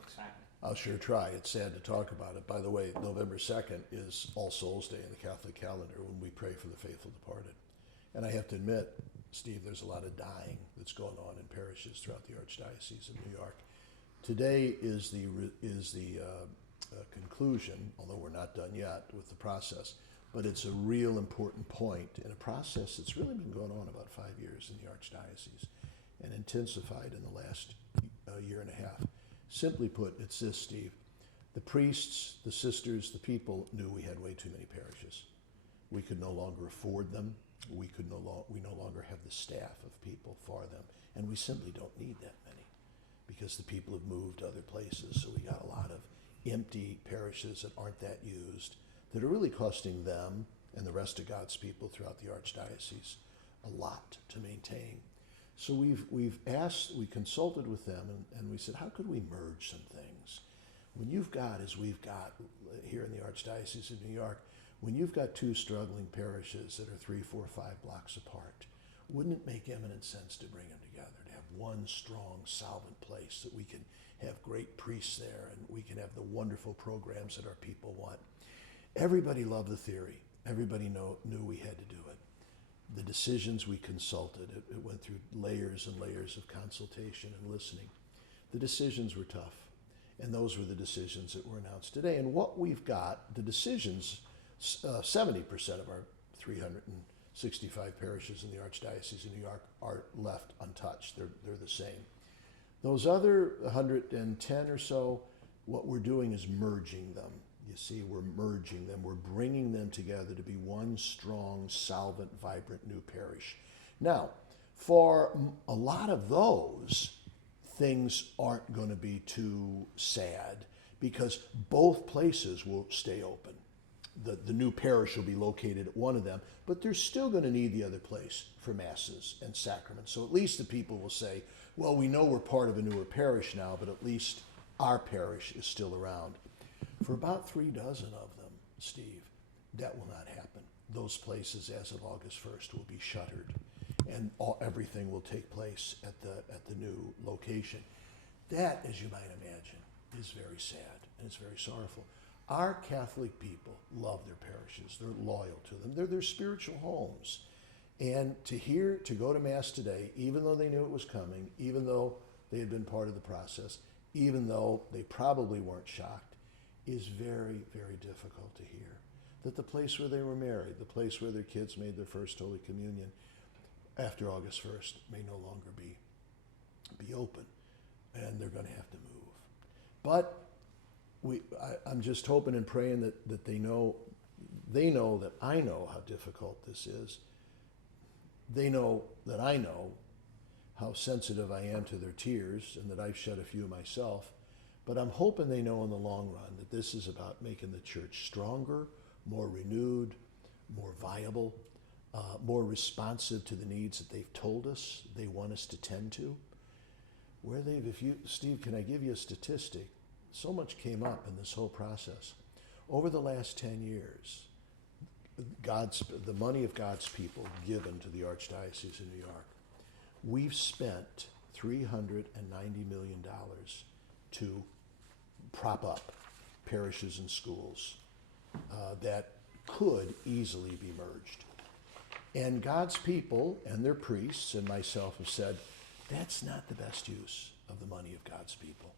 what's happening. I'll sure try. It's sad to talk about it. By the way, November 2nd is All Souls Day in the Catholic calendar when we pray for the faithful departed. And I have to admit, Steve, there's a lot of dying that's going on in parishes throughout the Archdiocese of New York. Today is the conclusion, although we're not done yet with the process, but it's a real important point in a process that's really been going on about 5 years in the Archdiocese and intensified in the last year and a half. Simply put, it's this, Steve. The priests, the sisters, the people knew we had way too many parishes. We could no longer afford them. We no longer have the staff of people for them, and we simply don't need that many because the people have moved to other places. So we got a lot of empty parishes that aren't that used that are really costing them and the rest of God's people throughout the Archdiocese a lot to maintain. So we consulted with them and we said, how could we merge some things? When you've got, as we've got here in the Archdiocese of New York, when you've got two struggling parishes that are 3, 4, 5 blocks apart, wouldn't it make eminent sense to bring them together, to have one strong, solvent place that we can have great priests there and we can have the wonderful programs that our people want? Everybody loved the theory. Everybody knew we had to do it. The decisions we consulted, it went through layers and layers of consultation and listening. The decisions were tough, and those were the decisions that were announced today. And what we've got, the decisions, 70% of our 365 parishes in the Archdiocese of New York are left untouched. They're the same. Those other 110 or so, what we're doing is merging them. You see, we're merging them. We're bringing them together to be one strong, solvent, vibrant new parish. Now, for a lot of those, things aren't going to be too sad because both places will stay open. The new parish will be located at one of them, but they're still going to need the other place for masses and sacraments. So at least the people will say, well, we know we're part of a newer parish now, but at least our parish is still around. For about 3 dozen of them, Steve, that will not happen. Those places, as of August 1st, will be shuttered, and everything will take place at the new location. That, as you might imagine, is very sad and it's very sorrowful. Our Catholic people love their parishes. They're loyal to them. They're their spiritual homes. And to go to Mass today, even though they knew it was coming, even though they had been part of the process, even though they probably weren't shocked, is very, very difficult to hear. That the place where they were married, the place where their kids made their first Holy Communion after August 1st may no longer be open, and they're going to have to move. But I'm just hoping and praying that they know that I know how difficult this is. They know that I know how sensitive I am to their tears and that I've shed a few myself. But I'm hoping they know in the long run that this is about making the church stronger, more renewed, more viable, more responsive to the needs that they've told us they want us to tend to. Steve, can I give you a statistic? So much came up in this whole process. Over the last 10 years, the money of God's people given to the Archdiocese of New York, we've spent $390 million to prop up parishes and schools that could easily be merged. And God's people and their priests and myself have said, that's not the best use of the money of God's people.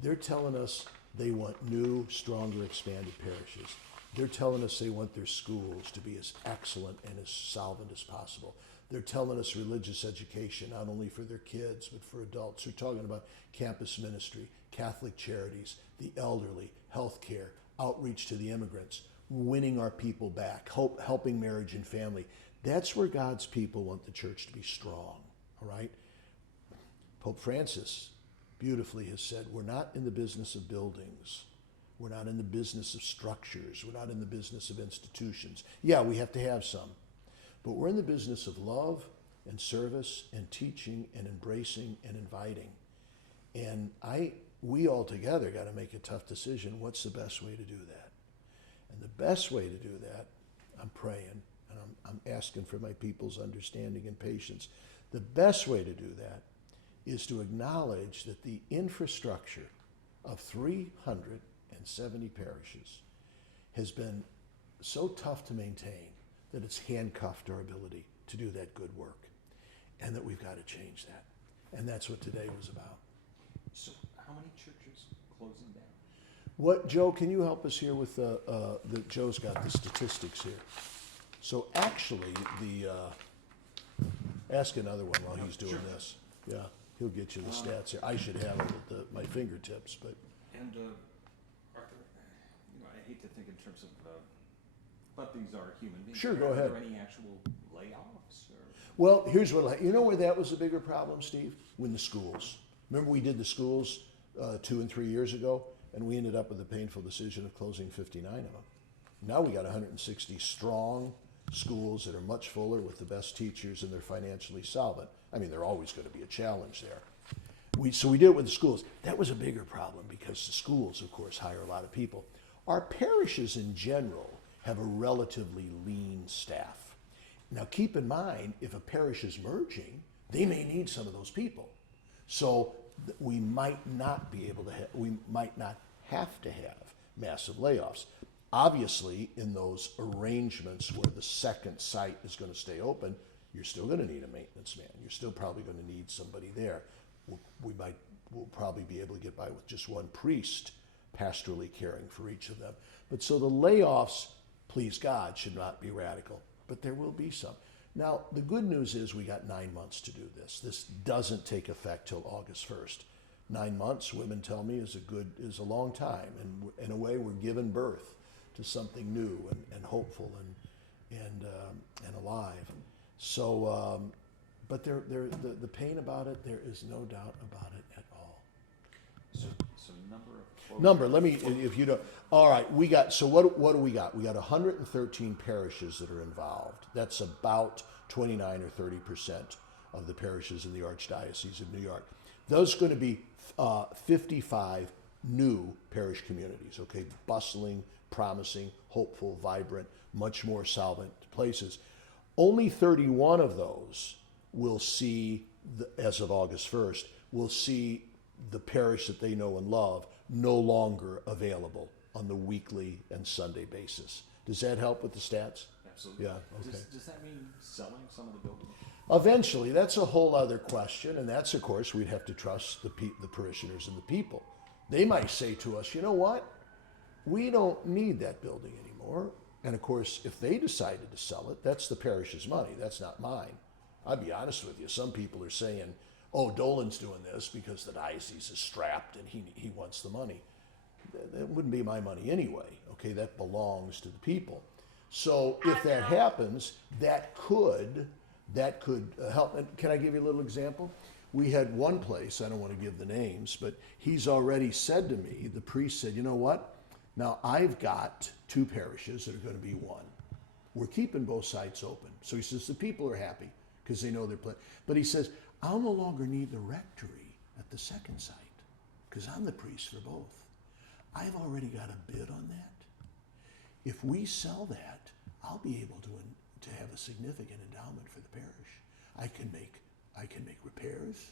They're telling us they want new, stronger, expanded parishes. They're telling us they want their schools to be as excellent and as solvent as possible. They're telling us religious education, not only for their kids, but for adults. They're talking about campus ministry, Catholic charities, the elderly, healthcare, outreach to the immigrants, winning our people back, helping marriage and family. That's where God's people want the church to be strong, all right? Pope Francis beautifully has said, we're not in the business of buildings. We're not in the business of structures. We're not in the business of institutions. Yeah, we have to have some. But we're in the business of love and service and teaching and embracing and inviting. And we all together got to make a tough decision. What's the best way to do that? And the best way to do that, I'm praying, and I'm asking for my people's understanding and patience. The best way to do that is to acknowledge that the infrastructure of 370 parishes has been so tough to maintain that it's handcuffed our ability to do that good work, and that we've got to change that. And that's what today was about. So how many churches closing down? What, Joe, can you help us here with Joe's got the statistics here. So actually, ask another one while he's doing Sure. this. Yeah, he'll get you the stats here. I should have it at my fingertips, but. And Arthur, I hate to think in terms of, but these are human beings. Sure, go ahead. Are there any actual layoffs? Or? Well, here's what, you know where that was a bigger problem, Steve? When the schools. Remember we did the schools 2 and 3 years ago, and we ended up with the painful decision of closing 59 of them. Now we got 160 strong schools that are much fuller with the best teachers, and they're financially solvent. I mean, they're always going to be a challenge there. So we did it with the schools. That was a bigger problem because the schools, of course, hire a lot of people. Our parishes in general have a relatively lean staff. Now keep in mind, if a parish is merging, they may need some of those people. So we might not be able to we might not have to have massive layoffs. Obviously, in those arrangements where the second site is going to stay open, you're still going to need a maintenance man. You're still probably going to need somebody there. We'll probably be able to get by with just one priest pastorally caring for each of them. But so the layoffs, please God, should not be radical, but there will be some. Now, the good news is we got 9 months to do this. This doesn't take effect till August 1st. 9 months, women tell me, is a long time, and in a way, we're giving birth to something new and hopeful and alive. So, but the pain about it, there is no doubt about it at all. So number of closures. Number, let me, if you don't, all right, we got, so what do we got? We got 113 parishes that are involved. That's about 29 or 30% of the parishes in the Archdiocese of New York. Those are going to be 55 new parish communities, okay? Bustling, promising, hopeful, vibrant, much more solvent places. Only 31 of those will see, as of August 1st, will see the parish that they know and love no longer available on the weekly and Sunday basis. Does that help with the stats? Absolutely. Yeah, okay. Does that mean selling some of the buildings? Eventually, that's a whole other question, and that's, of course, we'd have to trust the parishioners and the people. They might say to us, you know what? We don't need that building anymore. And of course, if they decided to sell it, that's the parish's money. That's not mine. I'll be honest with you. Some people are saying, oh, Dolan's doing this because the diocese is strapped and he wants the money. That wouldn't be my money anyway. Okay, that belongs to the people. So if that happens, that could help. And can I give you a little example? We had one place, I don't want to give the names, but he's already said to me, the priest said, you know what? Now I've got 2 parishes that are going to be one. We're keeping both sites open. So he says the people are happy because they know they're playing. But he says, I'll no longer need the rectory at the second site because I'm the priest for both. I've already got a bid on that. If we sell that, I'll be able to have a significant endowment for the parish. I can make repairs.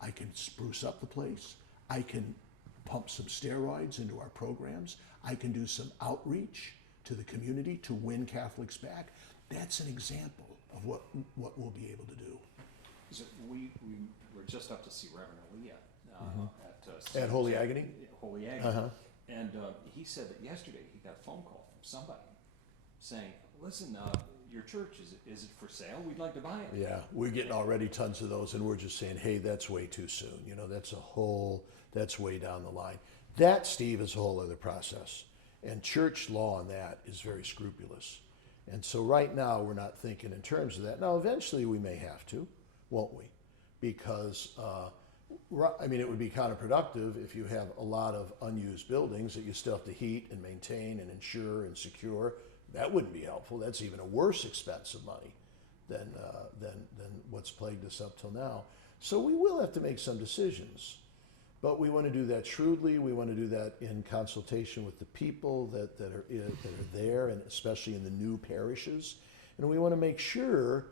I can spruce up the place. I can pump some steroids into our programs. I can do some outreach to the community to win Catholics back. That's an example of what we'll be able to do. So we were just up to see Reverend Leah At Holy Agony? Holy Agony. Uh-huh. And he said that yesterday he got a phone call from somebody saying, listen, your church, is it for sale? We'd like to buy it. Yeah, we're getting already tons of those, and we're just saying, hey, that's way too soon. You know, that's way down the line. That, Steve, is a whole other process. And church law on that is very scrupulous. And so right now, we're not thinking in terms of that. Now, eventually we may have to, won't we? Because, I mean, it would be counterproductive if you have a lot of unused buildings that you still have to heat and maintain and insure and secure. That wouldn't be helpful. That's even a worse expense of money than what's plagued us up till now. So we will have to make some decisions. But we want to do that shrewdly. We want to do that in consultation with the people that are there, and especially in the new parishes. And we want to make sure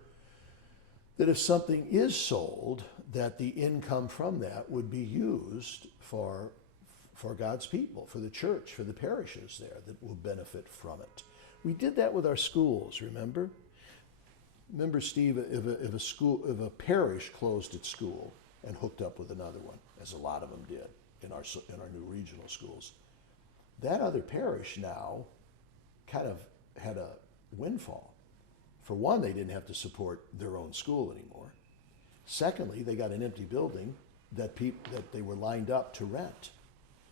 that if something is sold, that the income from that would be used for for God's people, for the church, for the parishes there that will benefit from it. We did that with our schools, remember? Remember, Steve, if a parish closed its school and hooked up with another one, as a lot of them did in our new regional schools, that other parish now kind of had a windfall. For one, they didn't have to support their own school anymore. Secondly, they got an empty building that they were lined up to rent.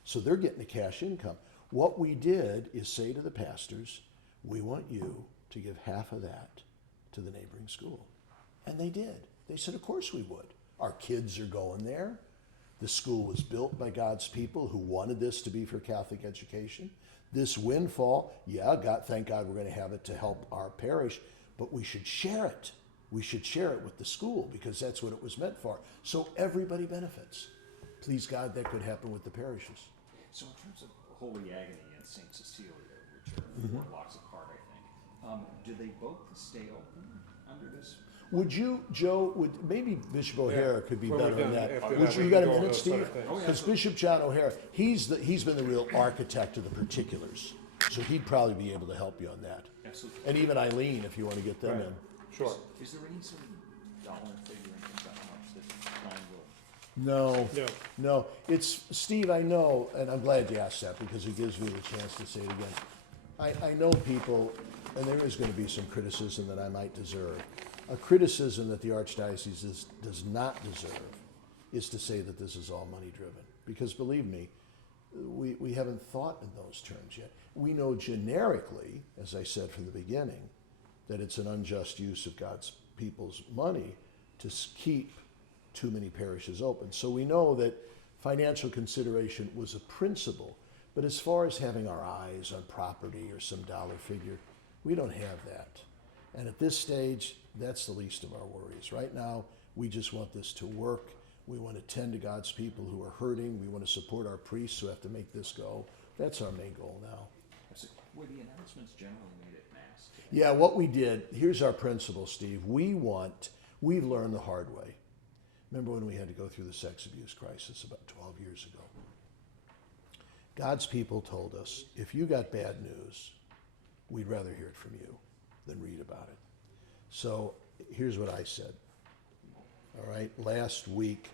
So they're getting a cash income. What we did is say to the pastors, we want you to give half of that to the neighboring school. And they did. They said, of course we would. Our kids are going there. The school was built by God's people who wanted this to be for Catholic education. This windfall, thank God we're going to have it to help our parish, but we should share it. We should share it with the school because that's what it was meant for. So everybody benefits. Please God, that could happen with the parishes. So in terms of Holy Agony and St. Cecilia, which are 4 blocks apart, I think, do they both stay open under this? Would you, Joe, maybe Bishop O'Hara could be better on that. You we got a can go minute, Steve? Oh, yeah. Because Bishop John O'Hara, he's been the real architect of the particulars. So he'd probably be able to help you on that. Absolutely. And even Eileen, if you want to get them in. Sure. Is there any sort of dollar figure in terms of how much this plan will? No. It's, Steve, I know, and I'm glad you asked that because it gives me the chance to say it again. I know people, and there is going to be some criticism that I might deserve. A criticism that the Archdiocese does not deserve is to say that this is all money driven. Because believe me, we haven't thought in those terms yet. We know generically, as I said from the beginning, that it's an unjust use of God's people's money to keep too many parishes open. So we know that financial consideration was a principle, but as far as having our eyes on property or some dollar figure, we don't have that. And at this stage, that's the least of our worries. Right now, we just want this to work. We want to tend to God's people who are hurting. We want to support our priests who have to make this go. That's our main goal now. Were the announcements generally made at Mass? Yeah, what we did, here's our principle, Steve. We've learned the hard way. Remember when we had to go through the sex abuse crisis about 12 years ago? God's people told us, if you got bad news, we'd rather hear it from you than read about it. So here's what I said. All right, last week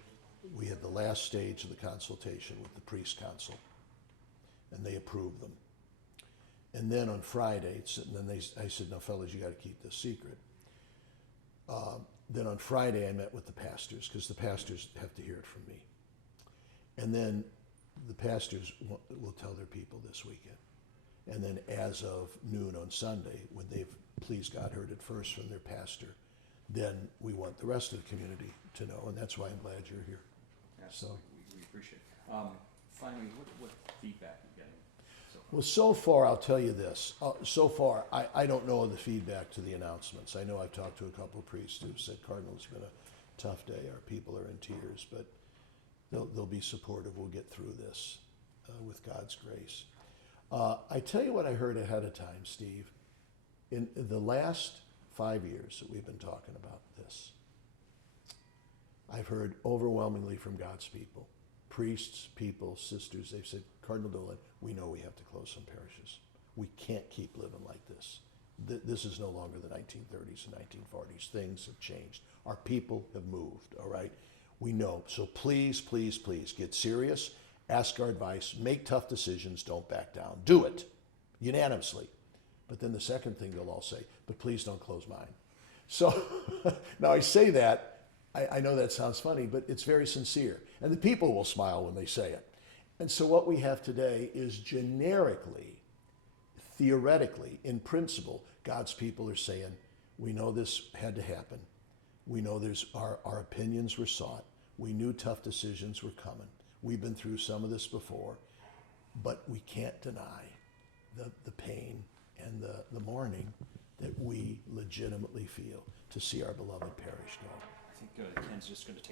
we had the last stage of the consultation with the priest council, and they approved them. And then on Friday, I said, "No, fellas, you got to keep this secret." Then on Friday, I met with the pastors because the pastors have to hear it from me. And then the pastors will tell their people this weekend. And then as of noon on Sunday, when they've, please God, heard it first from their pastor, then we want the rest of the community to know, and that's why I'm glad you're here. Absolutely, we appreciate it. Finally, what feedback are you getting? Well, so far, I'll tell you this. So far, I don't know the feedback to the announcements. I know I've talked to a couple of priests who've said, Cardinal, it's been a tough day. Our people are in tears, but they'll be supportive. We'll get through this with God's grace. I tell you what I heard ahead of time, Steve. In the last 5 years that we've been talking about this, I've heard overwhelmingly from God's people, priests, people, sisters. They've said, Cardinal Dolan, we know we have to close some parishes. We can't keep living like this. This is no longer the 1930s and 1940s. Things have changed. Our people have moved, all right? We know. So please, please, please get serious. Ask our advice. Make tough decisions. Don't back down. Do it unanimously. But then the second thing they'll all say, but please don't close mine. So now I say that. I know that sounds funny, but it's very sincere. And the people will smile when they say it. And so what we have today is generically, theoretically, in principle, God's people are saying, we know this had to happen. We know our opinions were sought. We knew tough decisions were coming. We've been through some of this before, but we can't deny the pain and the mourning that we legitimately feel to see our beloved parish go. I think Ken's just going to take